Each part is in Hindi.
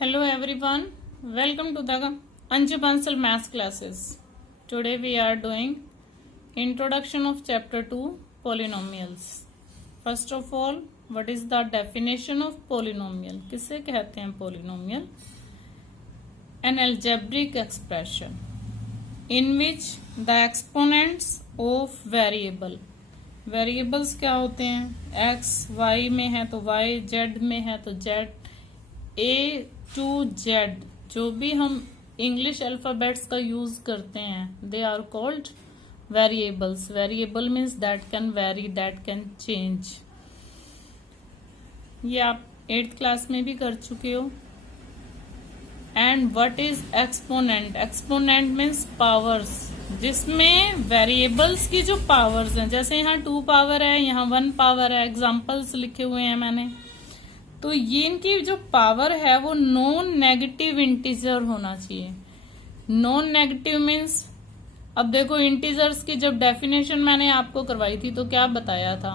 Hello everyone, welcome to the Anju Bansal math classes. Today we are doing introduction of chapter 2 polynomials. First of all, what is the definition of polynomial? किसे कहते हैं polynomial? An algebraic expression in which the exponents of variable, variables क्या होते हैं? x y में है तो y, z में है तो z, a टू z, जो भी हम इंग्लिश अल्फाबेट्स का यूज करते हैं, they are called variables. Variable means that can vary, that can change. ये आप 8th क्लास में भी कर चुके हो. And what is exponent? Exponent means powers, जिसमें वेरिएबल्स की जो पावर्स हैं, जैसे यहाँ 2 पावर है, यहाँ 1 पावर है, एग्जाम्पल्स लिखे हुए हैं मैंने. तो ये इनकी जो पावर है वो नॉन नेगेटिव इंटीजर होना चाहिए. नॉन नेगेटिव मीन्स, अब देखो इंटीजर्स की जब डेफिनेशन मैंने आपको करवाई थी तो क्या बताया था?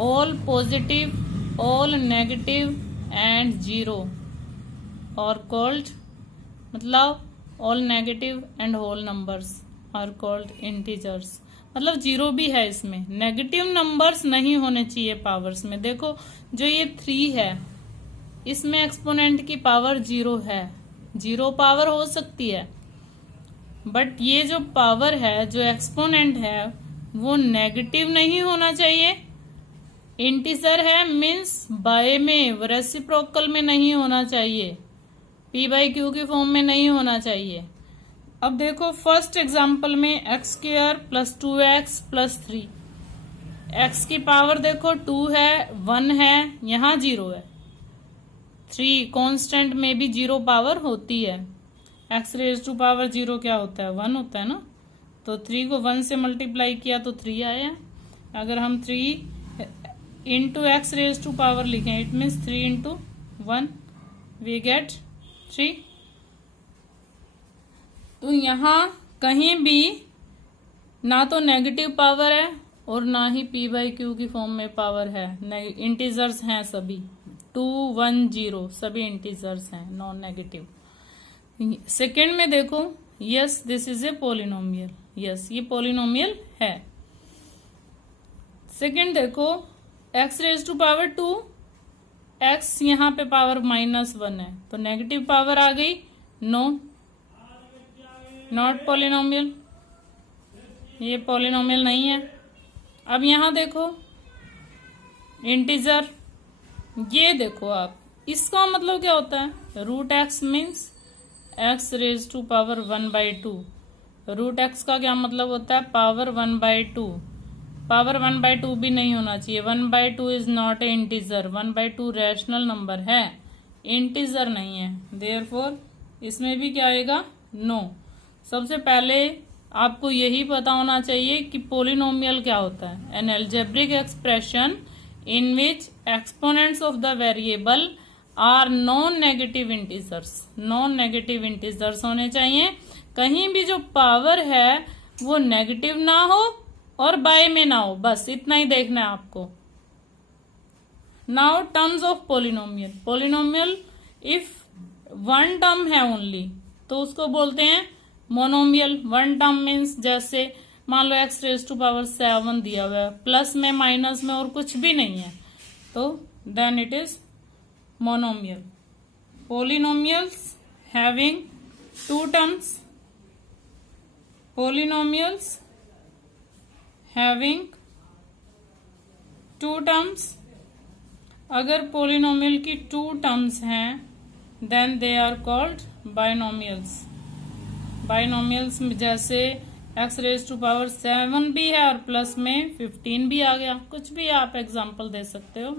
All positive, all negative and zero और कॉल्ड, मतलब all negative and whole numbers are called integers. मतलब जीरो भी है इसमें, नेगेटिव नंबर्स नहीं होने चाहिए पावर्स में. देखो जो ये 3 है, इसमें एक्सपोनेंट की पावर 0 है, 0 पावर हो सकती है, बट ये जो पावर है, जो एक्सपोनेंट है, वो नेगेटिव नहीं होना चाहिए. इंटीजर है मीन्स बाय में, रेसिप्रोकल में नहीं होना चाहिए, p बाई क्यू की फॉर्म में नहीं होना चाहिए. अब देखो फर्स्ट एग्जांपल में x² plus 2x plus 3, x की पावर देखो 2 है, 1 है, यहाँ 0 है. 3 कांस्टेंट में भी 0 पावर होती है. x रेज टू पावर 0 क्या होता है? 1 होता है ना. तो 3 को 1 से मल्टीप्लाई किया तो 3 आया. अगर हम 3 into X raise to power लिखें, it means 3 into 1 we get 3. तो यहाँ कहीं भी ना तो नेगेटिव पावर है और ना ही p बाई क्यू की फॉर्म में पावर है. इंटीजर्स हैं सभी, 2 1 0 सभी इंटीजर्स हैं, नॉन नेगेटिव. सेकेंड में देखो, yes this is a polynomial, yes ये पोलिनोमियल है. सेकेंड देखो, x raise to power 2, x यहाँ पे पावर -1 है, तो नेगेटिव पावर आ गई, नो, नॉट पोलिनोमियल, ये पोलिनोमियल नहीं है. अब यहां देखो इंटीजर, ये देखो आप, इसका मतलब क्या होता है? Root X means X raise to power 1/2. Root X का क्या मतलब होता है? पावर 1/2. पावर 1/2 भी नहीं होना चाहिए. 1/2 is not a integer. 1/2 rational number है, इंटीजर नहीं है. देयरफॉर इसमें भी क्या आएगा? नो. सबसे पहले आपको यही पता होना चाहिए कि पोलिनोमियल क्या होता है. An algebraic expression in which exponents of the variable are non negative integers. Non negative integers होने चाहिए. कहीं भी जो पावर है वो नेगेटिव ना हो और बाय में ना हो, बस इतना ही देखना है आपको. Now terms of polynomial. Polynomial if 1 term है ओनली तो उसको बोलते हैं मोनोमियल. 1 टर्म मीन्स जैसे मान लो x रेज टू पावर 7 दिया हुआ है, प्लस में माइनस में और कुछ भी नहीं है, तो then it is monomial. Polynomials having 2 terms. Polynomials having 2 terms. अगर पोलिनोमियल की 2 टर्म्स हैं then they are called binomials. Binomials में जैसे x रेज टू पावर 7 भी है और प्लस में 15 भी आ गया, कुछ भी आप एग्जांपल दे सकते हो.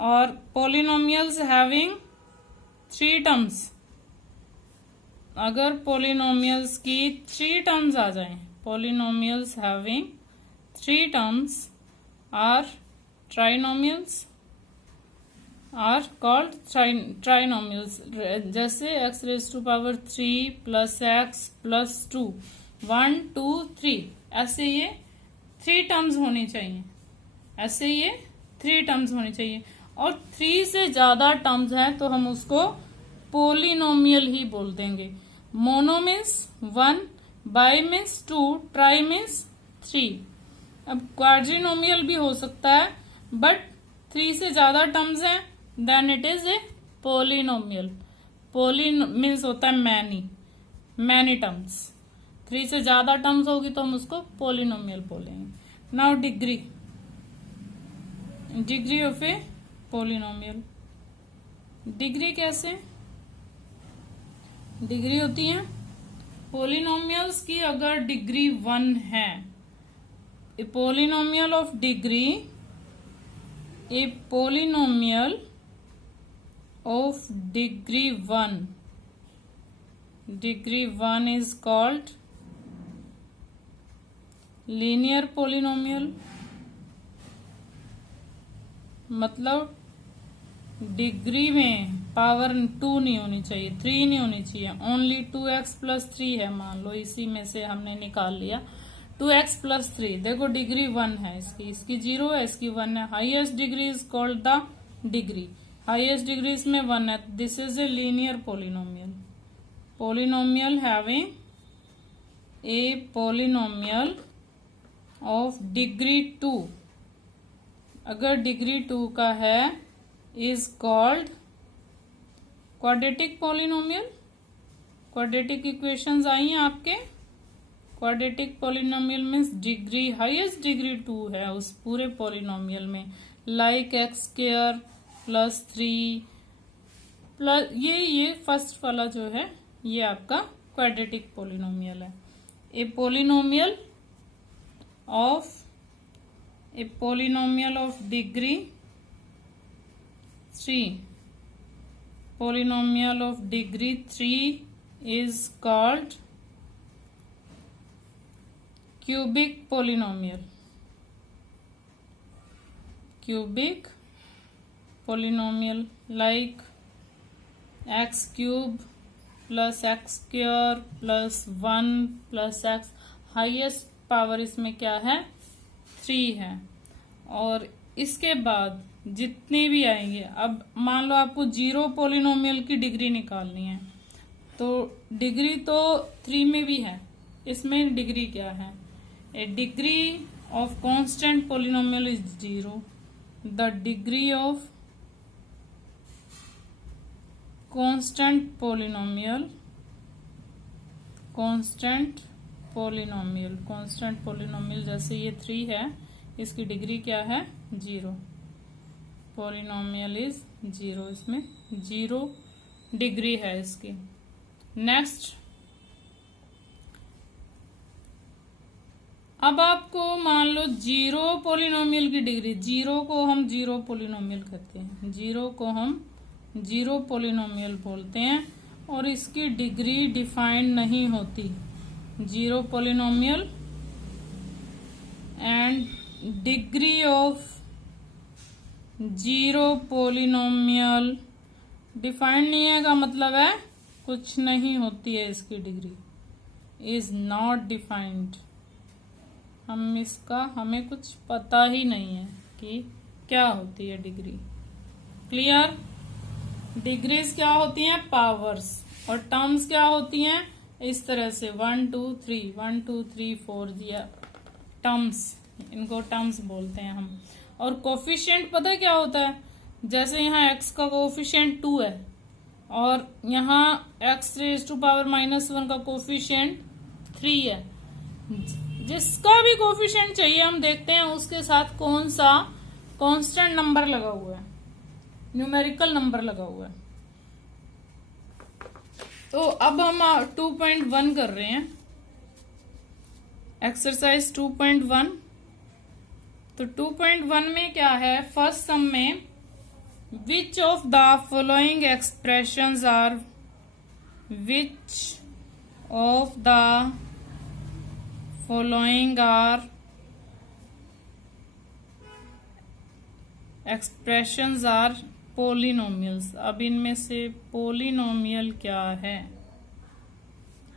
और पोलिनोमियल्स हैविंग 3 टर्म्स. अगर पोलिनोमियल्स की 3 टर्म्स आ जाएं, polynomials having 3 terms are trinomials, are called trinomials. जैसे x raise to power 3 plus X plus 2, 1 2 3, ऐसे ये 3 टर्म्स होनी चाहिए, ऐसे ये 3 टर्म्स होनी चाहिए, और 3 से ज्यादा टर्म्स हैं तो हम उसको पोलिनोमियल ही बोल देंगे। Mono means 1, by means 2, try means 3। अब क्वाड्रिनोमियल भी हो सकता है, बट 3 से ज्यादा टर्म्स हैं then it is a polynomial. Poly means होता है मैनी टर्म्स। 3 से ज्यादा टर्म्स होगी तो हम उसको पोलिनोमियल बोलेंगे। Now degree of a polynomial. Degree कैसे? डिग्री होती है पोलिनोमियल्स की अगर डिग्री 1 है, a polynomial of degree, a polynomial of degree 1 is called linear polynomial. मतलब डिग्री में पावर 2 नहीं होनी चाहिए, 3 नहीं होनी चाहिए, ओनली 2x + 3 है। मान लो इसी में से हमने निकाल लिया 2x + 3। देखो डिग्री 1 है इसकी 0 है, इसकी 1 है। Highest degree is called the degree. Highest degree इसमें 1 है। This is a linear polynomial. Polynomial having a polynomial of degree 2, अगर डिग्री 2 का है, is called quadratic polynomial. Quadratic equations आई हैं आपके। Quadratic polynomial means degree, highest degree 2 है उस पूरे पोलिनोमियल में, लाइक x² + 3 प्लस ये फर्स्ट वाला जो है ये आपका क्वाड्रेटिक पोलिनोमियल है। A polynomial of degree 3, polynomial of degree 3 is called cubic polynomial। cubic polynomial like x³ + x² + 1 + x। Highest power इसमें क्या है? 3 है। और इसके बाद जितने भी आएंगे, अब मान लो आपको 0 पोलिनोमियल की डिग्री निकालनी है, तो डिग्री तो 3 में भी है, इसमें डिग्री क्या है? A degree of constant polynomial is 0। The degree of constant polynomial जैसे ये 3 है, इसकी डिग्री क्या है? 0। पोलिनोमियल इज 0, इसमें 0 डिग्री है इसकी। नेक्स्ट, अब आपको मान लो 0 पोलिनोमियल की डिग्री, 0 को हम 0 पोलिनोमियल कहते हैं, 0 को हम 0 पोलिनोमियल बोलते हैं, और इसकी डिग्री डिफाइंड नहीं होती। 0 polynomial and degree of 0 polynomial defined नहीं है का मतलब है कुछ नहीं होती है, इसकी डिग्री इज नॉट डिफाइंड। हमें कुछ पता ही नहीं है कि क्या होती है डिग्री। क्लियर? डिग्रीज क्या होती हैं? पावर्स। और टर्म्स क्या होती हैं? इस तरह से 1 2 3 1 2 3 4 दिया टर्म्स, इनको टर्म्स बोलते हैं हम। और कोफिशिएंट पता है क्या होता है? जैसे यहाँ x का कोफिशिएंट 2 है और यहाँ x⁻⁻1 का कोफिशिएंट 3 है। जिसका भी कोफिशिएंट चाहिए हम देखते हैं उसके साथ कौन सा कांस्टेंट नंबर लगा हुआ है, न्यूमेरिकल नंबर लगा हुआ है। तो अब हम 2.1 कर रहे हैं, एक्सरसाइज 2.1। तो 2.1 में क्या है? फर्स्ट सम में which of the following expressions are polynomials. अब इनमें से पोलिनोमियल क्या है?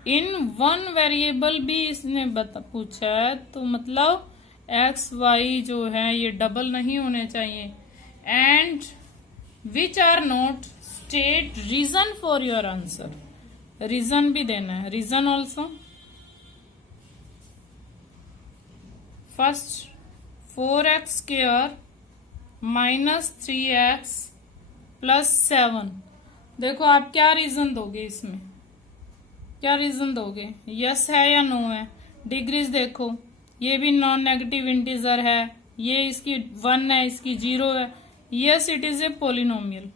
इन वन वेरिएबल भी इसने पूछा है, तो मतलब एक्स वाई जो है ये डबल नहीं होने चाहिए, and which are not state reason for your answer. Reason भी देना है, reason also. First 4x² minus 3x plus 7। देखो आप क्या रीजन दोगे, इसमें क्या रीजन दोगे, यस है या नो है। डिग्रीज देखो, ये भी नॉन नेगेटिव इंटीजर है, ये इसकी 1 है, इसकी 0 है। Yes it is a polynomial,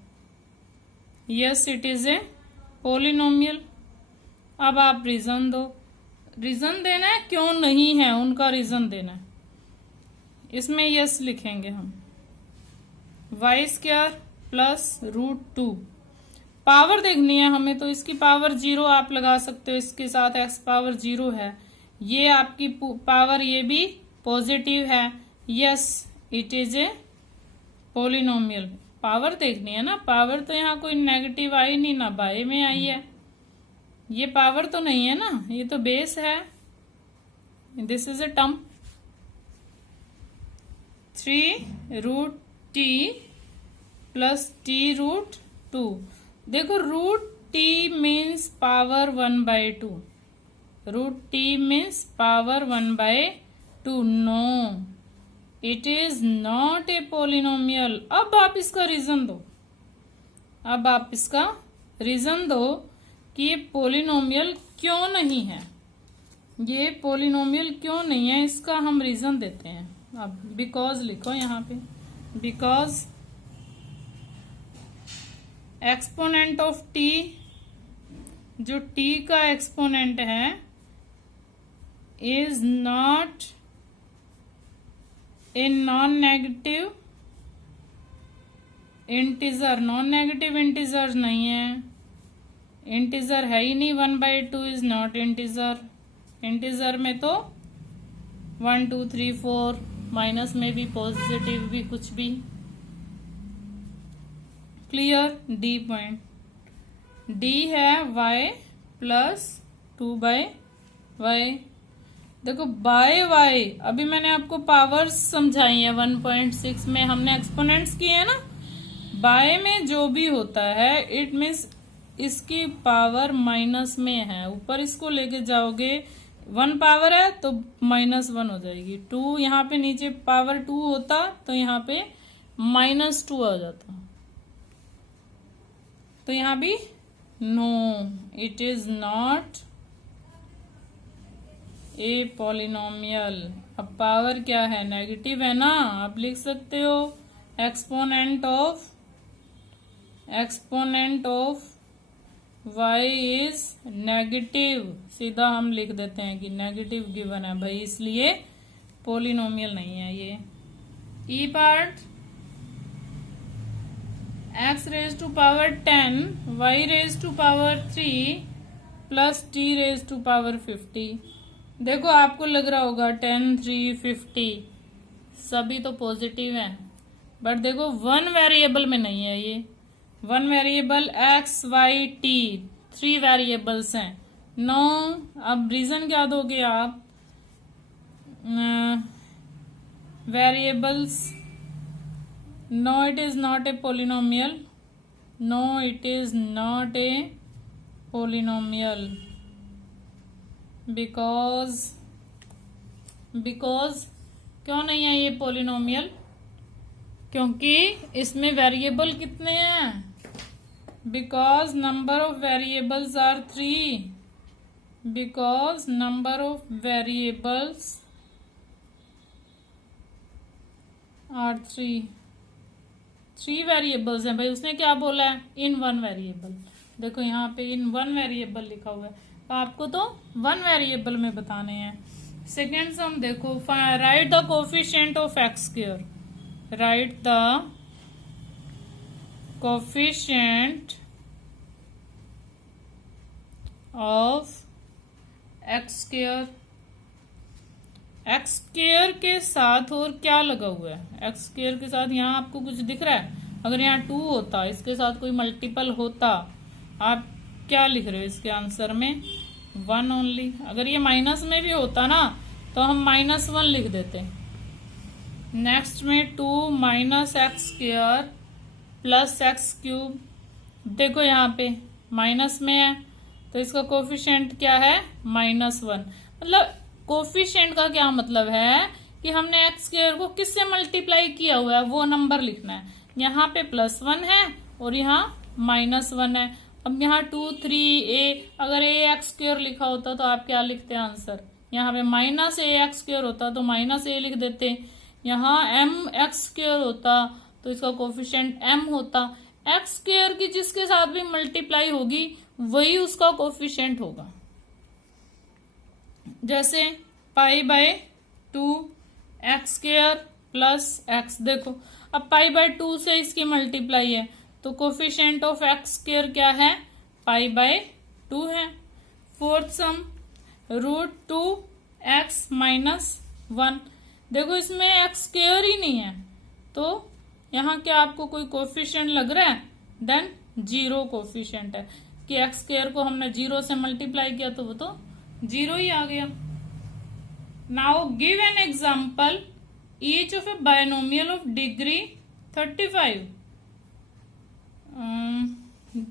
yes it is a polynomial. अब आप रीजन दो, रीजन देना है क्यों नहीं है, उनका रीजन देना है। इसमें यस लिखेंगे हम, y² प्लस √2। पावर देखनी है हमें, तो इसकी पावर 0 आप लगा सकते हो, इसके साथ x पावर 0 है, ये आपकी पावर ये भी पॉजिटिव है। Yes it is a polynomial. Power देखनी है ना, पावर तो यहाँ कोई नेगेटिव आई नहीं, ना बाय में आई है, ये पावर तो नहीं है ना, ये तो बेस है। This is a term 3√t plus t√2। देखो √t means power 1/2, √t means power 1/2। No, it is not a polynomial. अब आप इसका रीजन दो, अब आप इसका रीजन दो कि ये पोलिनोमियल क्यों नहीं है, ये पोलिनोमियल क्यों नहीं है, इसका हम रीजन देते हैं। अब बिकॉज लिखो यहाँ पे, बिकॉज एक्सपोनेंट ऑफ t, जो t का एक्सपोनेंट है, is not a non negative integer. Non negative integer नहीं है, इंटीजर है ही नहीं। 1/2 इज नॉट इंटीजर। इंटीजर में तो 1 2 3 4, माइनस में भी, पॉजिटिव भी, कुछ भी। क्लियर। डी पॉइंट डी है y प्लस 2/y। देखो बाय y, अभी मैंने आपको पावर्स समझाई है 1.6 में, हमने एक्सपोनेंट्स किए हैं ना। बाय में जो भी होता है इट मीन्स इसकी पावर माइनस में है, ऊपर इसको लेके जाओगे 1 पावर है तो -1 हो जाएगी। 2 यहाँ पे नीचे पावर 2 होता तो यहाँ पे -2 आ जाता, तो यहाँ भी no, it is not a polynomial. अब पावर क्या है, नेगेटिव है ना, आप लिख सकते हो exponent of y is negative. सीधा हम लिख देते हैं कि नेगेटिव गिवन है भाई, इसलिए पोलिनोमियल नहीं है ये। ई part x raise to power 10, y raise to power 3 plus t raise to power 50। देखो आपको लग रहा होगा 10 3 50 सभी तो पॉजिटिव हैं, बट देखो 1 वेरिएबल में नहीं है ये। 1 variable x y t, 3 variables हैं। नो, अब रीजन क्या दोगे आप, variables. No it is not a polynomial, no it is not a polynomial, because क्यों नहीं है ये पोलिनोमियल, क्योंकि इसमें वेरिएबल कितने हैं, because number of variables are 3, because number of variables are 3 variables हैं भाई। उसने क्या बोला है, इन 1 वेरिएबल। देखो यहाँ पे इन 1 वेरिएबल लिखा हुआ है, तो आपको तो 1 वेरिएबल में बताने हैं। सेकेंड सम देखो, right the coefficient of x², right the coefficient of x²। x² के साथ और क्या लगा हुआ है, x² के साथ यहाँ आपको कुछ दिख रहा है। अगर यहाँ 2 होता, इसके साथ कोई मल्टीपल होता, आप क्या लिख रहे हो इसके आंसर में, 1 ओनली। अगर ये माइनस में भी होता ना तो हम -1 लिख देते, नेक्स्ट में 2 minus x square plus x cube. देखो यहाँ पे माइनस में है तो इसका कोफिशिएंट क्या है, -1। मतलब कोफिशिएंट का क्या मतलब है कि हमने एक्स स्क्वायर को किससे मल्टीप्लाई किया हुआ है वो नंबर लिखना है। यहाँ पे +1 है और यहाँ -1 है। अब यहाँ 2 3 a, अगर a एक्स स्क्वायर लिखा होता तो आप क्या लिखते हैं आंसर, यहाँ पे -a एक्स स्क्वायर होता तो -a लिख देते। यहाँ m एक्स स्क्वायर होता तो इसका कोफिशिएंट m होता। एक्स स्क्वायर की जिसके साथ भी मल्टीप्लाई होगी वही उसका कोफिशिएंट होगा। जैसे π/2 एक्स स्क्वायर प्लस एक्स, देखो अब π/2 से इसकी मल्टीप्लाई है तो कोफिशिएंट ऑफ एक्स स्क्वायर क्या है, π/2 है। फोर्थ सम √2x - 1। देखो इसमें एक्स स्क्वायर ही नहीं है तो यहाँ क्या आपको कोई कोफिशिएंट लग रहा है, देन 0 कोफिशिएंट है कि एक्स स्क्वायर को हमने 0 से मल्टीप्लाई किया तो वो तो 0 ही आ गया। Now give an example each of A binomial of degree 35।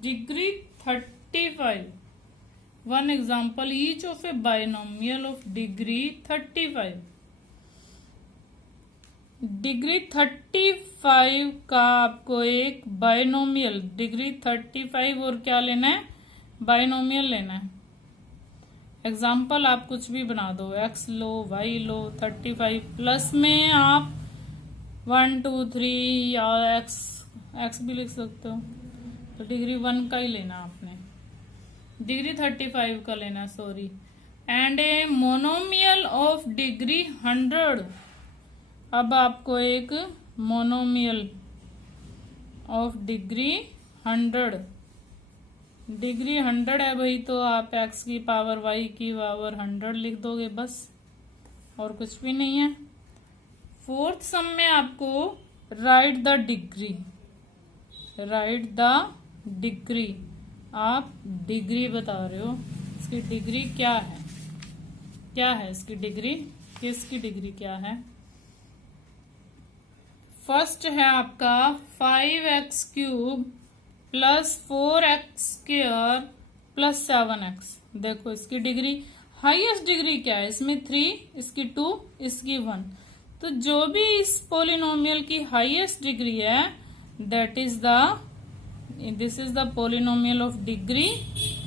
Degree 35। One example each of A binomial of degree 35। Degree 35 का आपको एक बायनोमियल डिग्री 35 और क्या लेना है, बायनोमियल लेना है। एग्जाम्पल आप कुछ भी बना दो, x लो y लो, 35 प्लस में आप 1 2 3 या x भी लिख सकते हो। तो डिग्री 1 का ही लेना आपने, डिग्री 35 का लेना, sorry. And a monomial of degree 100। अब आपको एक मोनोमियल ऑफ डिग्री 100, डिग्री 100 है भाई तो आप x की पावर y की पावर 100 लिख दोगे बस, और कुछ भी नहीं है। फोर्थ सम में आपको right the degree, right the degree, आप डिग्री बता रहे हो, इसकी डिग्री क्या है, क्या है इसकी डिग्री, किसकी डिग्री क्या है। फर्स्ट है आपका 5x³ plus 4x² plus 7x। देखो इसकी डिग्री, हाईएस्ट डिग्री क्या है इसमें 3, इसकी 2, इसकी 1। तो जो भी इस पोलिनोमियल की हाईएस्ट डिग्री है that is the, this is the polynomial of degree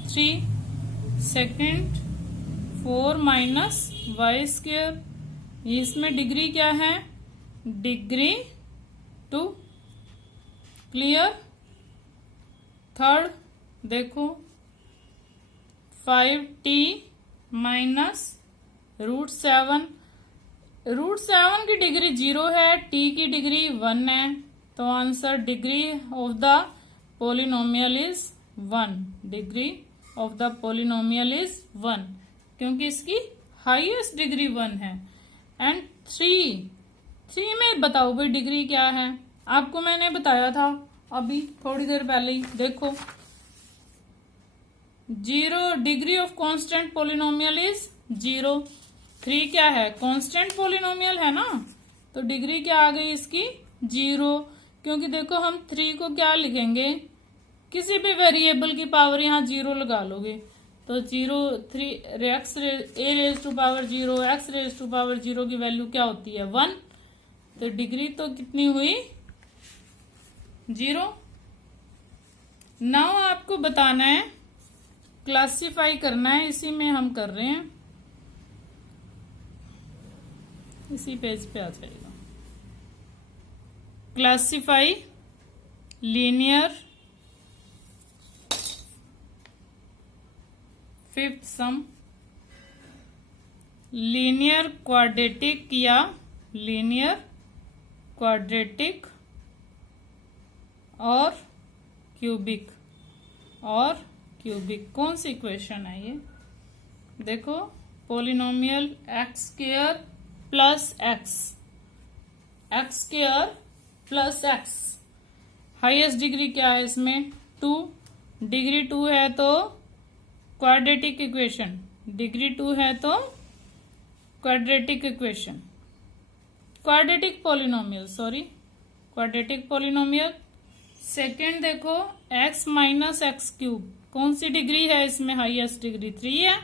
3। Second 4 minus y², इसमें डिग्री क्या है, डिग्री 2। क्लियर। थर्ड देखो 5t माइनस √7। √7 की डिग्री 0 है, t की डिग्री 1 है, तो answer degree of the polynomial is 1। Degree of the polynomial is 1 क्योंकि इसकी हाईएस्ट डिग्री 1 है। एंड 3 में बताओ भाई डिग्री क्या है, आपको मैंने बताया था अभी थोड़ी देर पहले ही। देखो 0, degree of constant polynomial is 0। 3 क्या है, कांस्टेंट पोलिनोमियल है ना, तो डिग्री क्या आ गई इसकी 0। क्योंकि देखो हम 3 को क्या लिखेंगे, किसी भी वेरिएबल की पावर यहाँ 0 लगा लोगे तो 0 3 x a⁻0 x⁻0 की वैल्यू क्या होती है 1, तो डिग्री तो कितनी हुई 0। नाउ आपको बताना है, क्लासिफाई करना है, इसी में हम कर रहे हैं, इसी पेज पे आ जाएगा। क्लासिफाई लीनियर, फिफ्थ सम लीनियर क्वाड्रेटिक या लीनियर क्वाड्रेटिक और क्यूबिक, कौन सी इक्वेशन है ये, देखो polynomial x² plus x² plus x, highest degree क्या है इसमें 2, डिग्री 2 है तो क्वाड्रेटिक इक्वेशन, डिग्री 2 है तो quadratic equation. Quadratic polynomial, sorry quadratic polynomial. Second देखो x माइनस एक्स क्यूब, कौन सी डिग्री है इसमें, हाईएस्ट डिग्री 3 है,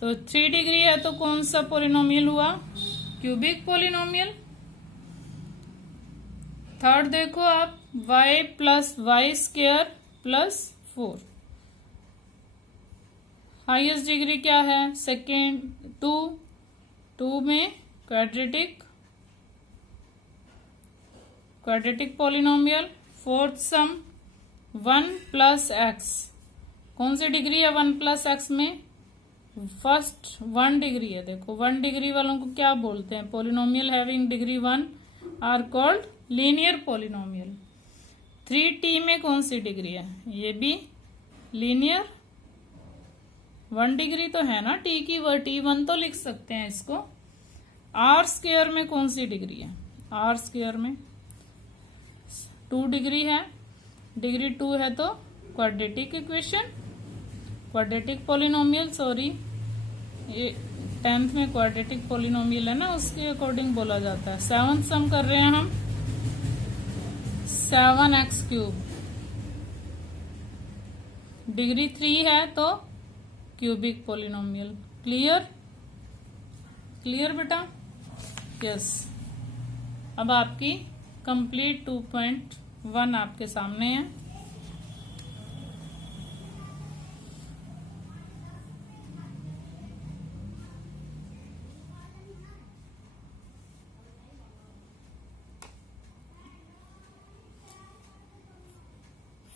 तो 3 डिग्री है तो कौन सा पॉलिनोमियल हुआ, क्यूबिक पॉलिनोमियल। थर्ड देखो आप y plus y square plus 4, highest degree क्या है, सेकेंड 2 में quadratic polynomial. Fourth some 1 plus x, कौन सी डिग्री है 1 प्लस एक्स में, फर्स्ट 1 डिग्री है। देखो 1 डिग्री वालों को क्या बोलते हैं, polynomial having degree 1 are called linear polynomial. 3t में कौन सी डिग्री है, ये भी लीनियर, 1 डिग्री तो है ना t की, वह t1 तो लिख सकते हैं इसको। r स्क्वायर में कौन सी डिग्री है, r स्क्वायर में 2 डिग्री है, डिग्री 2 है तो quadratic equation, quadratic polynomial, sorry ये 10th में क्वाड्रेटिक पॉलिनोमियल है ना, उसके अकॉर्डिंग बोला जाता है। 7th सम कर रहे हैं हम 7x क्यूब, डिग्री 3 है तो क्यूबिक पॉलिनोमियल। क्लियर, क्लियर बेटा, यस। अब आपकी कंप्लीट 2.1 आपके सामने है।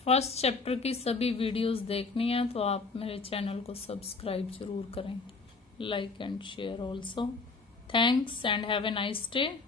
फर्स्ट चैप्टर की सभी वीडियोस देखनी है तो आप मेरे चैनल को सब्सक्राइब जरूर करें, like and share also. Thanks and have a nice day.